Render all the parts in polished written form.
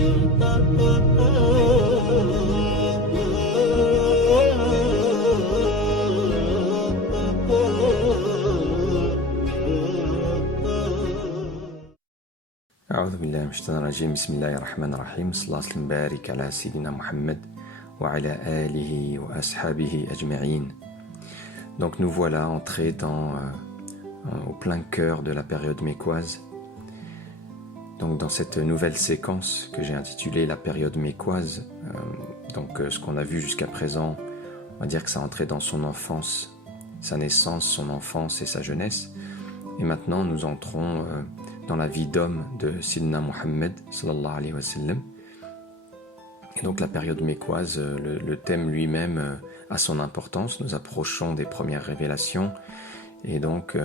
أعوذ بالله من الشيطان الرجيم بسم الله الرحمن الرحيم صلى الله وسلم وبارك على سيدنا Muhammad وعلى آله وأصحابه أجمعين. Donc nous voilà entrés au plein cœur de la période mécoise. Donc dans cette nouvelle séquence que j'ai intitulée la période mécoise, ce qu'on a vu jusqu'à présent, on va dire que ça entrait dans son enfance, sa naissance, son enfance et sa jeunesse. Et maintenant nous entrons dans la vie d'homme de Sidna Muhammad sallallahu alayhi wa sallam. Et donc la période mécoise, le thème lui-même a son importance. Nous approchons des premières révélations et donc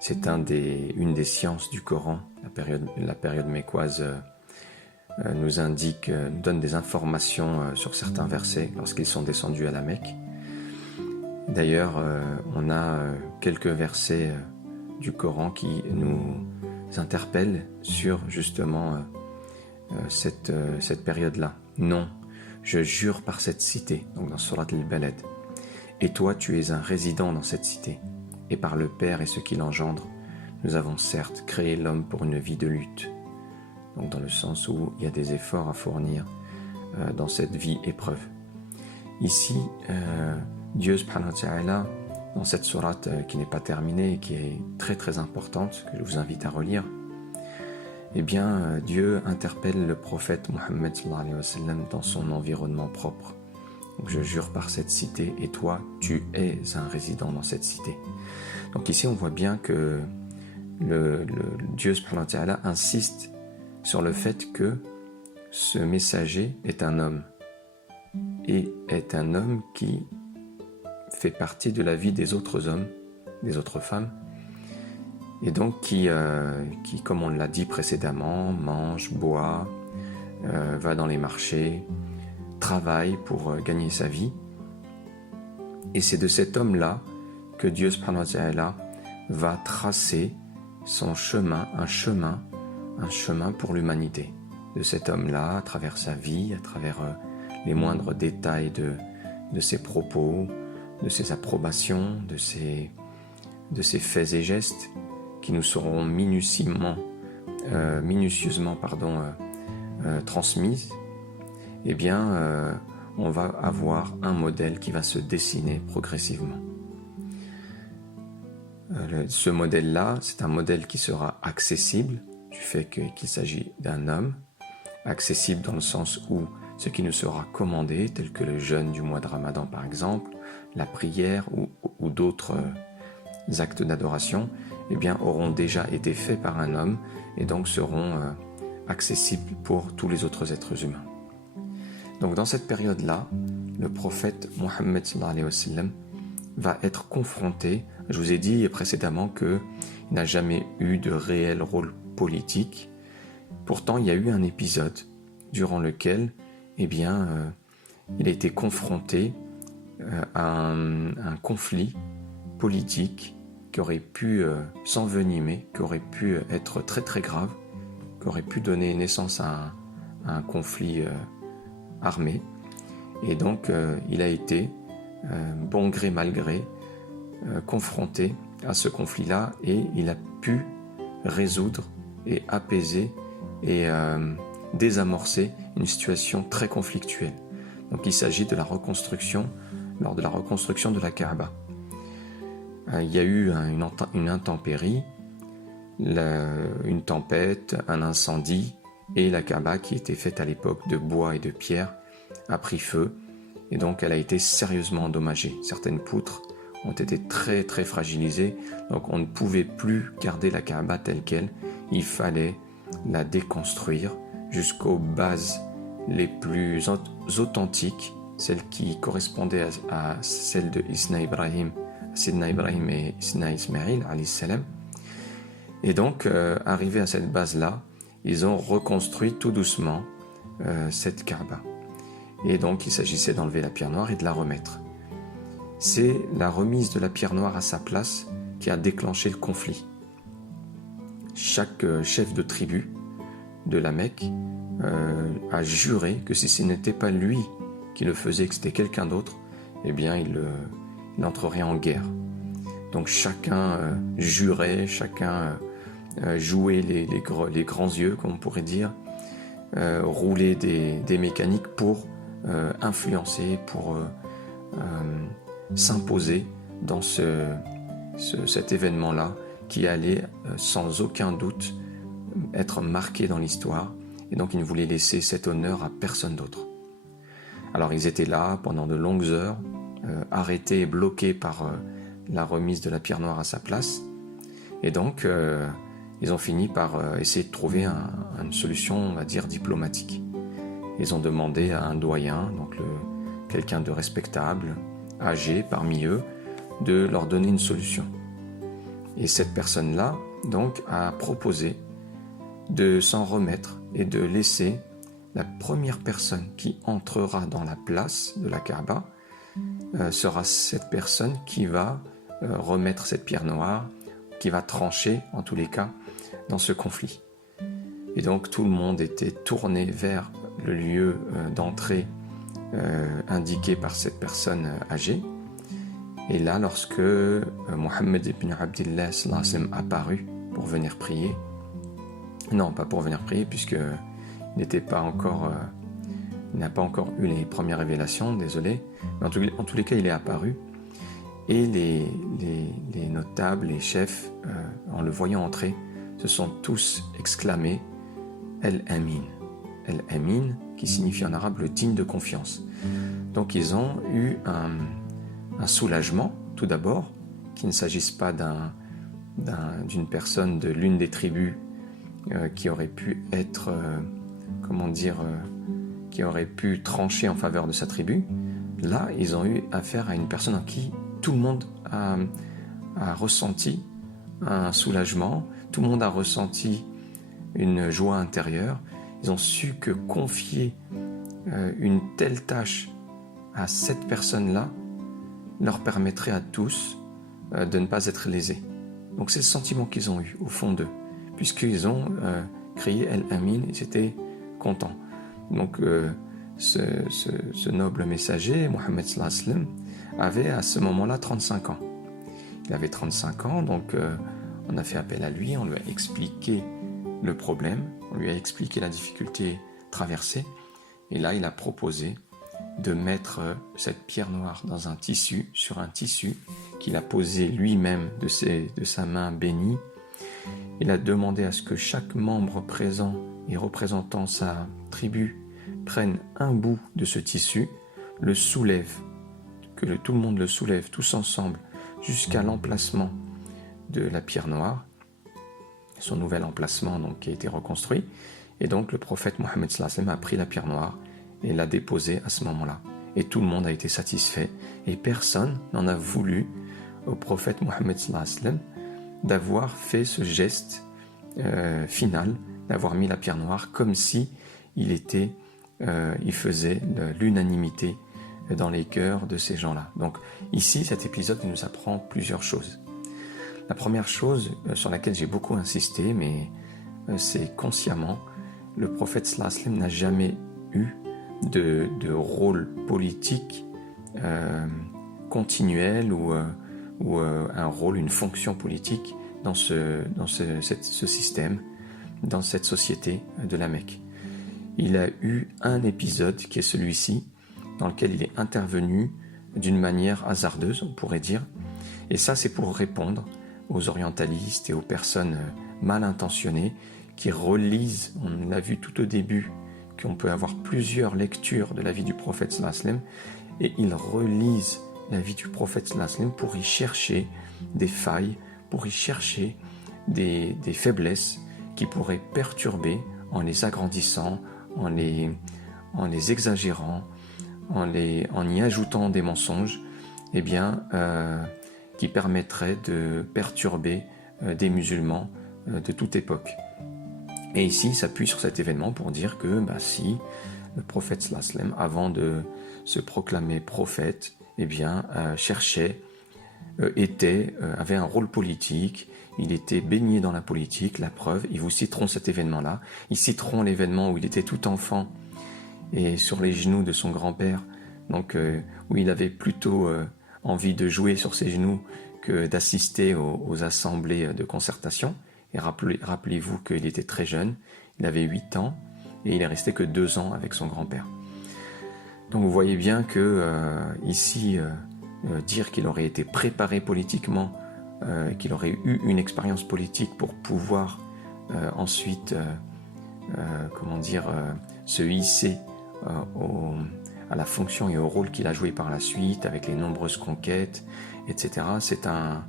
c'est une des sciences du Coran. La période mécoise nous donne des informations sur certains versets lorsqu'ils sont descendus à la Mecque. D'ailleurs, on a quelques versets du Coran qui nous interpellent sur justement cette période-là. Non, je jure par cette cité, donc dans Surat al-Balad, et toi tu es un résident dans cette cité, et par le Père et ce qui l'engendre, nous avons certes créé l'homme pour une vie de lutte, donc dans le sens où il y a des efforts à fournir dans cette vie épreuve. Ici, Dieu subhanahu wa ta'ala, dans cette sourate qui n'est pas terminée et qui est très très importante, que je vous invite à relire, eh bien, Dieu interpelle le prophète Muhammad sallallahu alayhi wa sallam dans son environnement propre. Donc, je jure par cette cité, et toi, tu es un résident dans cette cité. Donc ici, on voit bien que le Dieu subhanahu wa ta'ala insiste sur le fait que ce messager est un homme, et est un homme qui fait partie de la vie des autres hommes, des autres femmes, et donc qui comme on l'a dit précédemment, mange, boit, va dans les marchés, travaille pour gagner sa vie. Et c'est de cet homme-là que Dieu subhanahu wa ta'ala va tracer son chemin, un chemin pour l'humanité. De cet homme-là, à travers sa vie, à travers les moindres détails de ses propos, de ses approbations, de ses faits et gestes, qui nous seront minutieusement transmises, eh bien, on va avoir un modèle qui va se dessiner progressivement. Ce modèle-là, c'est un modèle qui sera accessible, du fait qu'il s'agit d'un homme, accessible dans le sens où ce qui nous sera commandé, tel que le jeûne du mois de Ramadan par exemple, la prière ou d'autres actes d'adoration, eh bien, auront déjà été faits par un homme et donc seront accessibles pour tous les autres êtres humains. Donc dans cette période-là, le prophète Muhammad sallallahu alayhi wa sallam va être confronté, je vous ai dit précédemment qu'il n'a jamais eu de réel rôle politique. Pourtant, il y a eu un épisode durant lequel eh bien, il a été confronté à un conflit politique qui aurait pu s'envenimer, qui aurait pu être très très grave, qui aurait pu donner naissance à un conflit armé. Et donc il a été, bon gré mal gré, confronté à ce conflit-là, et il a pu résoudre et apaiser et désamorcer une situation très conflictuelle. Donc il s'agit de la reconstruction, lors de la reconstruction de la Kaaba. Il y a eu une intempérie, une tempête, un incendie, et la Kaaba, qui était faite à l'époque de bois et de pierre, a pris feu, et donc elle a été sérieusement endommagée. Certaines poutres ont été très très fragilisées, donc on ne pouvait plus garder la Kaaba telle qu'elle, il fallait la déconstruire jusqu'aux bases les plus authentiques, celles qui correspondaient à celles de Sidna Ibrahim et Sidna Ismaïl alayhi salam. Et donc arrivé à cette base-là, ils ont reconstruit tout doucement cette Kaaba. Et donc il s'agissait d'enlever la pierre noire et de la remettre. C'est la remise de la pierre noire à sa place qui a déclenché le conflit. Chaque chef de tribu de la Mecque a juré que si ce n'était pas lui qui le faisait, que c'était quelqu'un d'autre, eh bien il entrerait en guerre. Donc chacun jurait, chacun jouait les grands yeux, comme on pourrait dire, roulait des mécaniques pour influencer, pour s'imposer dans cet événement-là qui allait sans aucun doute être marqué dans l'histoire, et donc ils ne voulaient laisser cet honneur à personne d'autre. Alors ils étaient là pendant de longues heures, arrêtés et bloqués par la remise de la pierre noire à sa place, et donc ils ont fini par essayer de trouver une solution, on va dire, diplomatique. Ils ont demandé à un doyen, donc quelqu'un de respectable, âgé parmi eux, de leur donner une solution. Et cette personne-là, donc, a proposé de s'en remettre et de laisser la première personne qui entrera dans la place de la Kaaba sera cette personne qui va remettre cette pierre noire, qui va trancher, en tous les cas, dans ce conflit. Et donc, tout le monde était tourné vers le lieu d'entrée indiqué par cette personne âgée. Et là, lorsque Mohammed ibn Abdillah apparut pour venir prier, non, pas pour venir prier, puisqu'il n'était pas encore, il n'a pas encore eu les premières révélations, désolé, mais en tous les cas, il est apparu, et les notables, les chefs, en le voyant entrer, se sont tous exclamés « El-Amin ». El-Amin, qui signifie en arabe le digne de confiance. Donc ils ont eu un soulagement, tout d'abord, qu'il ne s'agisse pas d'une personne de l'une des tribus qui aurait pu être, qui aurait pu trancher en faveur de sa tribu. Là, ils ont eu affaire à une personne en qui tout le monde a ressenti un soulagement, tout le monde a ressenti une joie intérieure. Ils ont su que confier une telle tâche à cette personne-là leur permettrait à tous de ne pas être lésés. Donc c'est le sentiment qu'ils ont eu au fond d'eux, puisqu'ils ont crié El-Amin, ils étaient contents. Donc ce noble messager, Mohammed sallallahu alayhi wa sallam, avait à ce moment-là 35 ans. Il avait 35 ans, donc on a fait appel à lui, on lui a expliqué le problème, on lui a expliqué la difficulté traversée, et là il a proposé de mettre cette pierre noire dans un tissu, sur un tissu qu'il a posé lui-même de sa main bénie. Il a demandé à ce que chaque membre présent et représentant sa tribu prenne un bout de ce tissu, le soulève, que tout le monde le soulève tous ensemble jusqu'à l'emplacement de la pierre noire, son nouvel emplacement donc, qui a été reconstruit. Et donc le prophète Mohammed sallallahu alayhi wa sallam a pris la pierre noire et l'a déposée à ce moment-là. Et tout le monde a été satisfait et personne n'en a voulu au prophète Mohammed sallallahu alayhi wa sallam d'avoir fait ce geste final, d'avoir mis la pierre noire comme si il faisait l'unanimité dans les cœurs de ces gens-là. Donc ici, cet épisode nous apprend plusieurs choses. La première chose sur laquelle j'ai beaucoup insisté, mais c'est consciemment, le prophète sallallahu alayhi wa sallam n'a jamais eu de rôle politique continuel ou un rôle, une fonction politique dans ce système, dans cette société de la Mecque. Il a eu un épisode qui est celui-ci, dans lequel il est intervenu d'une manière hasardeuse, on pourrait dire, et ça c'est pour répondre aux orientalistes et aux personnes mal intentionnées qui relisent, on l'a vu tout au début, qu'on peut avoir plusieurs lectures de la vie du prophète sallallahu alayhi wa sallam, et ils relisent la vie du prophète sallallahu alayhi wa sallam pour y chercher des failles, pour y chercher des faiblesses qui pourraient perturber en les agrandissant, en les exagérant, en y ajoutant des mensonges, eh bien, qui permettraient de perturber des musulmans de toute époque. Et ici, il s'appuie sur cet événement pour dire que si le prophète sallallahu alayhi wa sallam, avant de se proclamer prophète, eh bien, cherchait avait un rôle politique, il était baigné dans la politique, la preuve, ils vous citeront cet événement-là, ils citeront l'événement où il était tout enfant et sur les genoux de son grand-père, donc où il avait plutôt envie de jouer sur ses genoux que d'assister aux assemblées de concertation. Et rappelez-vous qu'il était très jeune, il avait 8 ans et il est resté que 2 ans avec son grand-père. Donc vous voyez bien que ici, dire qu'il aurait été préparé politiquement, qu'il aurait eu une expérience politique pour pouvoir ensuite, se hisser à la fonction et au rôle qu'il a joué par la suite, avec les nombreuses conquêtes, etc. C'est un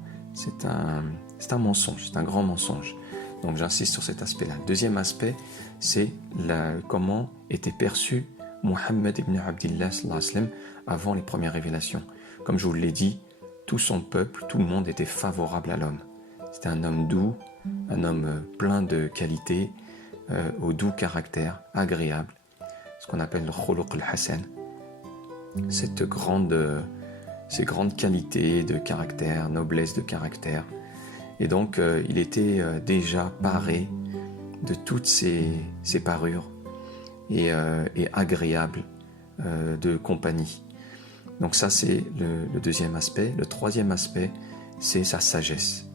mensonge, c'est un grand mensonge. Donc j'insiste sur cet aspect-là. Le deuxième aspect, c'est comment était perçu Muhammad ibn Abdillah sallallahu alayhi wa sallam avant les premières révélations. Comme je vous l'ai dit, tout son peuple, tout le monde était favorable à l'homme. C'était un homme doux, un homme plein de qualités, au doux caractère, agréable, ce qu'on appelle le khuluq al-hasan. Ces grandes qualités de caractère, noblesse de caractère. Et donc, il était déjà paré de toutes ces parures et agréable de compagnie. Donc ça, c'est le deuxième aspect. Le troisième aspect, c'est sa sagesse.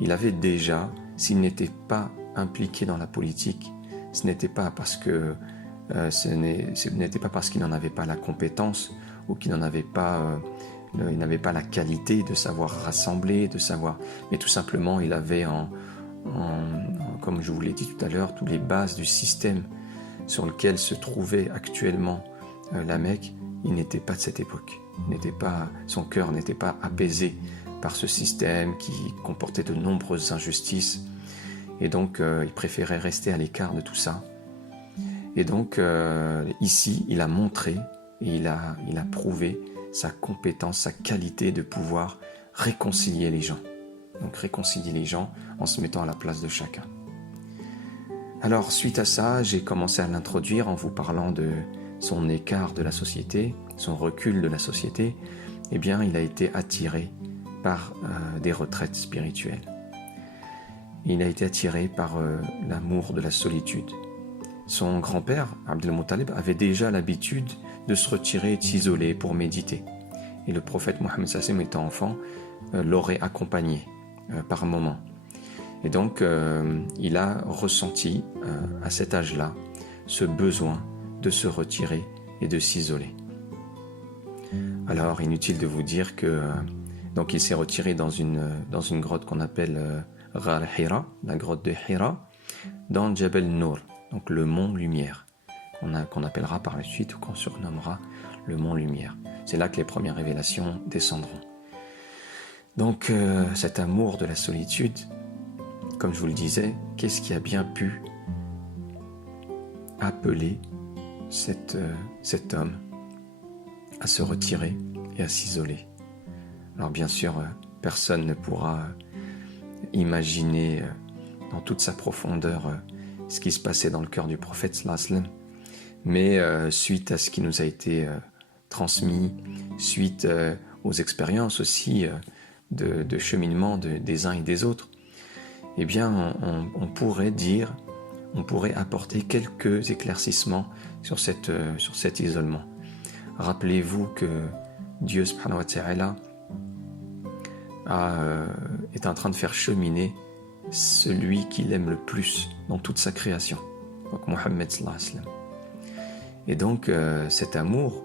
Il avait déjà, s'il n'était pas impliqué dans la politique, ce n'était pas parce que ce n'était pas parce qu'il n'en avait pas la compétence ou qu'il n'avait pas la qualité de savoir rassembler, mais tout simplement il avait comme je vous l'ai dit tout à l'heure, toutes les bases du système sur lequel se trouvait actuellement la Mecque. Il n'était pas de cette époque. Son cœur n'était pas apaisé par ce système qui comportait de nombreuses injustices. Et donc, il préférait rester à l'écart de tout ça. Et donc, ici, il a montré et il a prouvé sa compétence, sa qualité de pouvoir réconcilier les gens. Donc, réconcilier les gens en se mettant à la place de chacun. Alors, suite à ça, j'ai commencé à l'introduire en vous parlant de son écart de la société, son recul de la société. Eh bien, il a été attiré par des retraites spirituelles. Il a été attiré par l'amour de la solitude. Son grand-père, Abd al-Muttalib, avait déjà l'habitude de se retirer et de s'isoler pour méditer. Et le prophète Mohammed sallallahu alayhi wa sallam, étant enfant, l'aurait accompagné par moments. Et donc, il a ressenti à cet âge-là ce besoin de se retirer et de s'isoler. Alors, inutile de vous dire que donc il s'est retiré dans une grotte qu'on appelle Ghar Hira, la grotte de Hira, dans Jabal Nour, donc le mont Lumière, qu'on appellera par la suite ou qu'on surnommera le mont Lumière. C'est là que les premières révélations descendront. Donc, cet amour de la solitude, comme je vous le disais, qu'est-ce qui a bien pu appeler cet homme à se retirer et à s'isoler? Alors bien sûr, personne ne pourra imaginer dans toute sa profondeur ce qui se passait dans le cœur du prophète sallallahu alayhi wa sallam. Mais suite à ce qui nous a été transmis, suite aux expériences aussi de cheminement des uns et des autres, eh bien on pourrait apporter quelques éclaircissements sur cet isolement. Rappelez-vous que Dieu subhanahu wa ta'ala est en train de faire cheminer celui qu'il aime le plus dans toute sa création, donc Mohammed sallallahu alayhi wa sallam. Et donc cet amour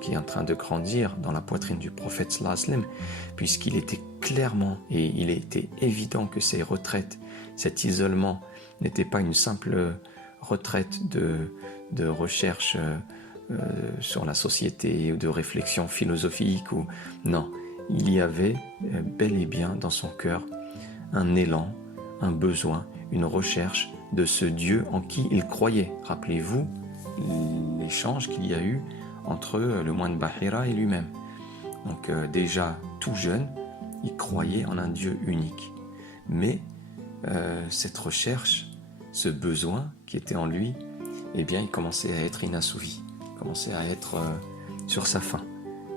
qui est en train de grandir dans la poitrine du prophète sallallahu alayhi wa sallam, puisqu'il était clairement et il était évident que ces retraites, cet isolement n'était pas une simple retraite de recherche sur la société ou de réflexion philosophique non, il y avait bel et bien dans son cœur un élan, un besoin, une recherche de ce Dieu en qui il croyait. Rappelez-vous l'échange qu'il y a eu entre le moine Bahira et lui-même. Donc déjà tout jeune, il croyait en un Dieu unique. Mais cette recherche, ce besoin qui était en lui, eh bien il commençait à être inassouvi, commençait à être sur sa faim.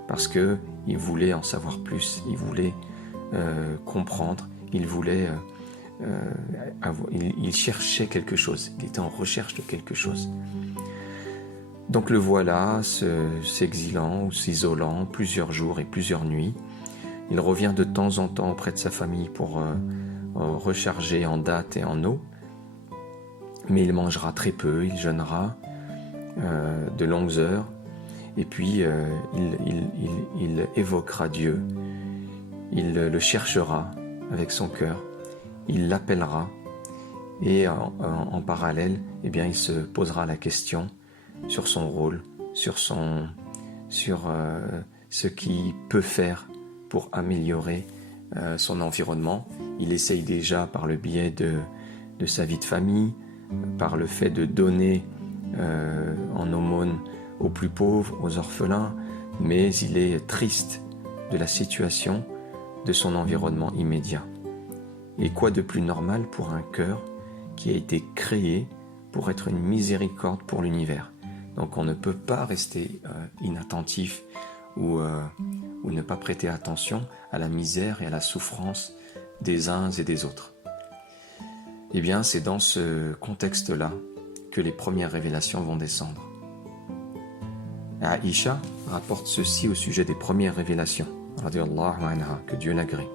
parce qu'il voulait en savoir plus, il voulait comprendre, il voulait... il cherchait quelque chose, il était en recherche de quelque chose. Donc le voilà, s'exilant ou s'isolant plusieurs jours et plusieurs nuits. Il revient de temps en temps auprès de sa famille pour recharger en dattes et en eau, mais il mangera très peu, il jeûnera de longues heures, et puis il évoquera Dieu, il le cherchera avec son cœur, il l'appellera, et en parallèle, eh bien, il se posera la question sur son rôle, sur ce qu'il peut faire pour améliorer son environnement. Il essaye déjà par le biais de sa vie de famille, par le fait de donner en aumône aux plus pauvres, aux orphelins, mais il est triste de la situation de son environnement immédiat. Et quoi de plus normal pour un cœur qui a été créé pour être une miséricorde pour l'univers. Donc on ne peut pas rester inattentif ou ne pas prêter attention à la misère et à la souffrance des uns et des autres. Eh bien, c'est dans ce contexte-là que les premières révélations vont descendre. Aïcha rapporte ceci au sujet des premières révélations, radiyallahu anha, que Dieu l'agrée.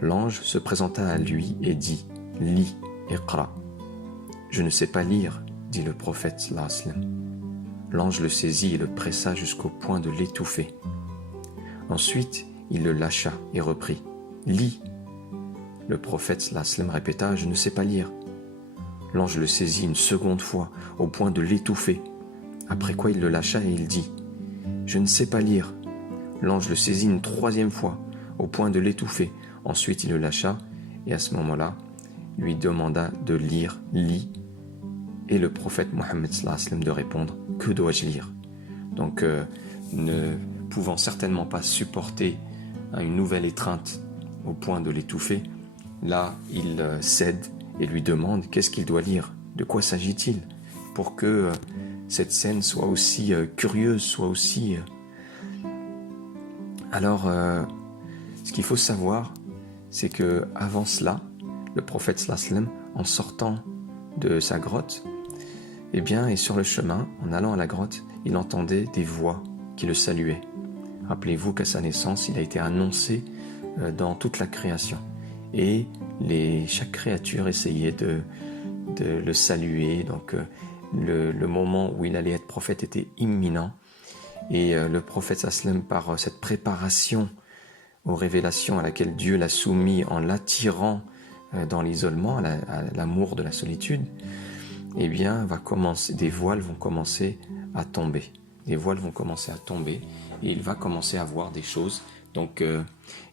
L'ange se présenta à lui et dit « Lis, iqra ». « Je ne sais pas lire », dit le prophète sallallahu alayhi wa sallam. L'ange le saisit et le pressa jusqu'au point de l'étouffer. Ensuite, il le lâcha et reprit « Lis ». Le prophète sallallahu alayhi wa sallam répéta « Je ne sais pas lire ». L'ange le saisit une seconde fois au point de l'étouffer. Après quoi il le lâcha et il dit « Je ne sais pas lire ». L'ange le saisit une troisième fois au point de l'étouffer. Ensuite il le lâcha et à ce moment-là, lui demanda de lire « Lis ». Et le prophète Mohammed sallallahu alayhi wa sallam de répondre « Que dois-je lire ?» Donc, ne pouvant certainement pas supporter une nouvelle étreinte au point de l'étouffer, là, il cède et lui demande qu'est-ce qu'il doit lire, de quoi s'agit-il, pour que cette scène soit aussi curieuse, soit aussi... Alors, ce qu'il faut savoir, c'est que avant cela, le prophète sallallahu alayhi wa sallam, en sortant de sa grotte, eh bien, et sur le chemin, en allant à la grotte, il entendait des voix qui le saluaient. Rappelez-vous qu'à sa naissance, il a été annoncé dans toute la création. Et chaque créature essayait de le saluer. Donc, le moment où il allait être prophète était imminent. Et le prophète sallam, par cette préparation aux révélations à laquelle Dieu l'a soumis en l'attirant dans l'isolement, à l'amour de la solitude, eh bien, des voiles vont commencer à tomber. Des voiles vont commencer à tomber et il va commencer à voir des choses. Donc,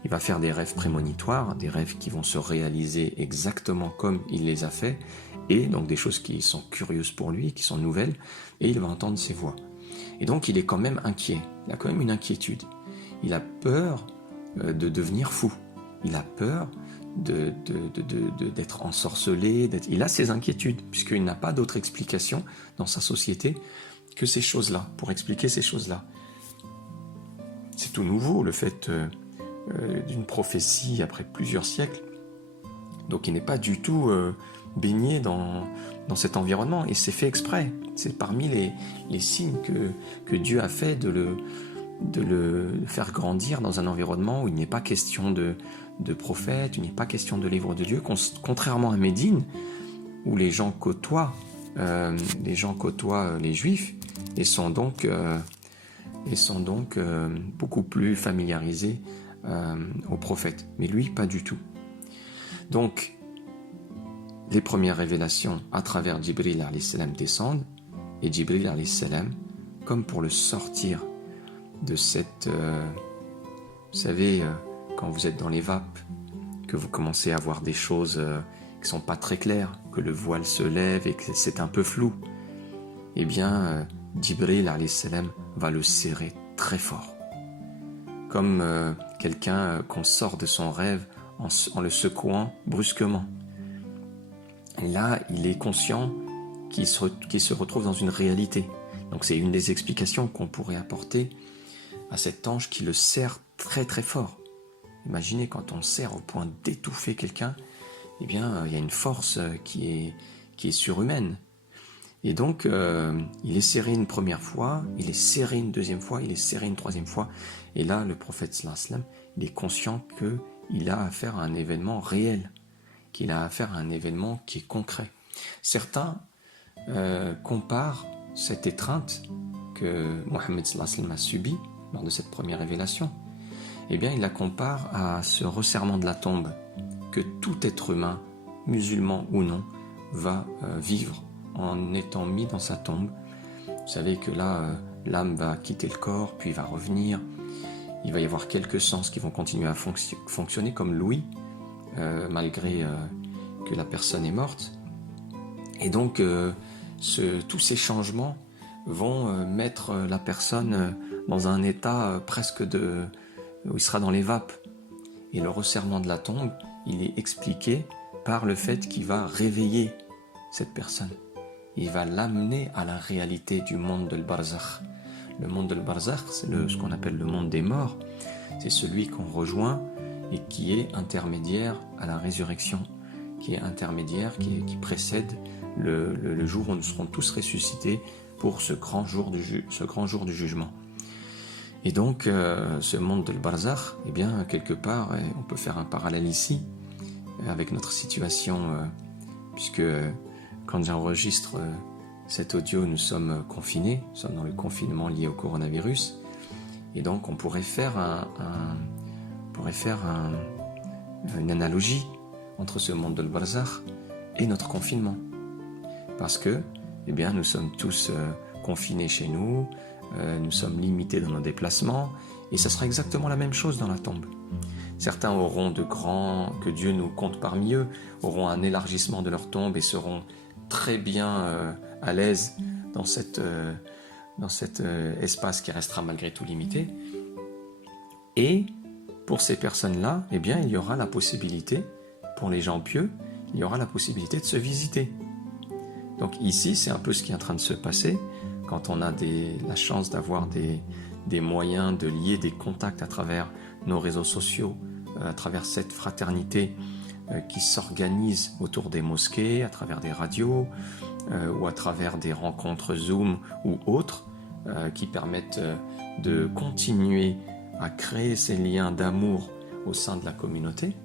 il va faire des rêves prémonitoires, des rêves qui vont se réaliser exactement comme il les a fait, et donc des choses qui sont curieuses pour lui, qui sont nouvelles, et il va entendre ces voix. Et donc, il est quand même inquiet. Il a quand même une inquiétude. Il a peur de devenir fou. Il a peur d'être ensorcelé. Il a ses inquiétudes, puisqu'il n'a pas d'autre explication dans sa société que ces choses-là, pour expliquer ces choses-là. C'est tout nouveau, le fait d'une prophétie après plusieurs siècles. Donc il n'est pas du tout baigné dans cet environnement, et c'est fait exprès. C'est parmi les signes que Dieu a fait de le faire grandir dans un environnement où il n'est pas question de prophète, il n'est pas question de livre de Dieu, contrairement à Médine, où les gens côtoient les Juifs et sont donc beaucoup plus familiarisés aux prophètes. Mais lui, pas du tout. Donc, les premières révélations à travers Jibril alayhi salam descendent, et Jibril alayhi salam, comme pour le sortir de cette... vous savez, quand vous êtes dans les vapes, que vous commencez à voir des choses qui sont pas très claires, que le voile se lève et que c'est un peu flou, eh bien, Jibril alayhi salam va le serrer très fort. Comme quelqu'un qu'on sort de son rêve en le secouant brusquement. Et là, il est conscient qu'il se retrouve dans une réalité. Donc c'est une des explications qu'on pourrait apporter à cet ange qui le serre très très fort. Imaginez quand on serre au point d'étouffer quelqu'un, eh bien il y a une force qui est surhumaine. Et donc il est serré une première fois, il est serré une deuxième fois, il est serré une troisième fois. Et là le prophète sallallahu alayhi wa sallam, il est conscient qu'il a affaire à un événement réel, qu'il a affaire à un événement qui est concret. Certains comparent cette étreinte que Mohammed sallallahu alayhi wa sallam a subie lors de cette première révélation, eh bien il la compare à ce resserrement de la tombe que tout être humain, musulman ou non, va vivre en étant mis dans sa tombe. Vous savez que là, l'âme va quitter le corps, puis va revenir. Il va y avoir quelques sens qui vont continuer à fonctionner comme l'ouïe, malgré que la personne est morte. Et donc, tous ces changements vont mettre la personne dans un état presque où il sera dans les vapes. Et le resserrement de la tombe, il est expliqué par le fait qu'il va réveiller cette personne. Il va l'amener à la réalité du monde de l'Barzakh. Le monde de l'Barzakh, c'est ce qu'on appelle le monde des morts. C'est celui qu'on rejoint et qui est intermédiaire à la résurrection, qui est intermédiaire, qui précède le jour où nous serons tous ressuscités pour ce grand jour du jugement. Et donc, ce monde de l'Barzakh, eh bien, quelque part, on peut faire un parallèle ici avec notre situation, puisque quand j'enregistre cet audio, nous sommes confinés, nous sommes dans le confinement lié au coronavirus, et donc on pourrait faire une analogie entre ce monde de l'Barzakh et notre confinement, parce que, eh bien, nous sommes tous confinés chez nous, nous sommes limités dans nos déplacements, et ça sera exactement la même chose dans la tombe. Certains auront que Dieu nous compte parmi eux, auront un élargissement de leur tombe et seront très bien à l'aise dans cet espace qui restera malgré tout limité. Et pour ces personnes-là, eh bien, il y aura la possibilité, pour les gens pieux, il y aura la possibilité de se visiter. Donc ici, c'est un peu ce qui est en train de se passer quand on a la chance d'avoir des moyens de lier des contacts à travers nos réseaux sociaux, à travers cette fraternité qui s'organise autour des mosquées, à travers des radios ou à travers des rencontres Zoom ou autres qui permettent de continuer à créer ces liens d'amour au sein de la communauté.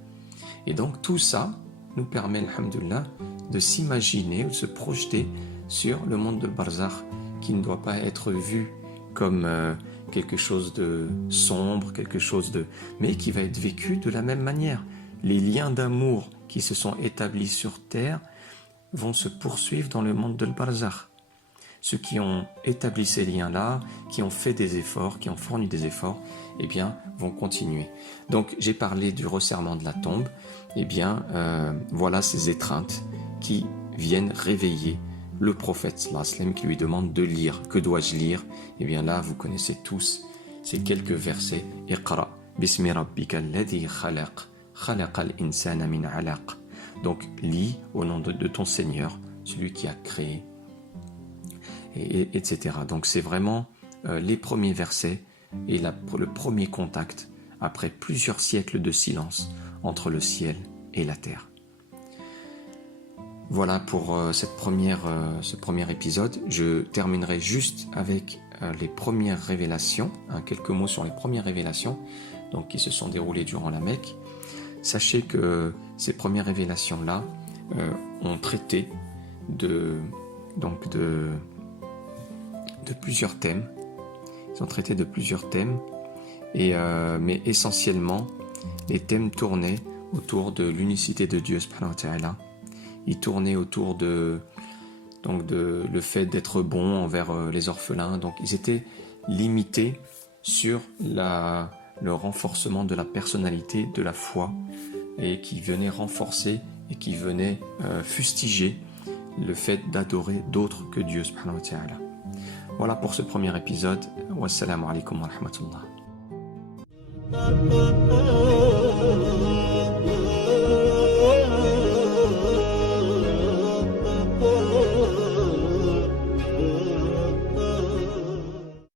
Et donc tout ça nous permet, alhamdoulilah, de s'imaginer ou de se projeter sur le monde de Barzakh, qui ne doit pas être vu comme quelque chose de sombre, mais qui va être vécu de la même manière. Les liens d'amour qui se sont établis sur terre vont se poursuivre dans le monde de Barzakh. Ceux qui ont établi ces liens-là, qui ont fait des efforts, qui ont fourni des efforts, eh bien, vont continuer. Donc, j'ai parlé du resserrement de la tombe. Eh bien, voilà ces étreintes qui viennent réveiller le prophète sallallahu alayhi wa sallam, qui lui demande de lire. Que dois-je lire? Eh bien là, vous connaissez tous ces quelques versets. Iqra bismi rabbika alladhi khalaq, khalaqal insana min alaq. Donc, lis au nom de ton Seigneur, celui qui a créé, etc. Donc, c'est vraiment les premiers versets et le premier contact après plusieurs siècles de silence entre le ciel et la terre. Voilà pour ce premier épisode. Je terminerai juste avec les premières révélations, quelques mots sur les premières révélations donc, qui se sont déroulées durant la Mecque. Sachez que ces premières révélations-là ont traité de plusieurs thèmes. Ils ont traité de plusieurs thèmes, mais essentiellement, les thèmes tournaient autour de l'unicité de Dieu subhanahu wa ta'ala. Ils tournaient autour de le fait d'être bon envers les orphelins. Donc ils étaient limités sur le renforcement de la personnalité, de la foi, et qui venait renforcer et qui venait fustiger le fait d'adorer d'autres que Dieu subhanahu wa ta'ala. Voilà pour ce premier épisode. Wassalamu alaikum wa rahmatullah.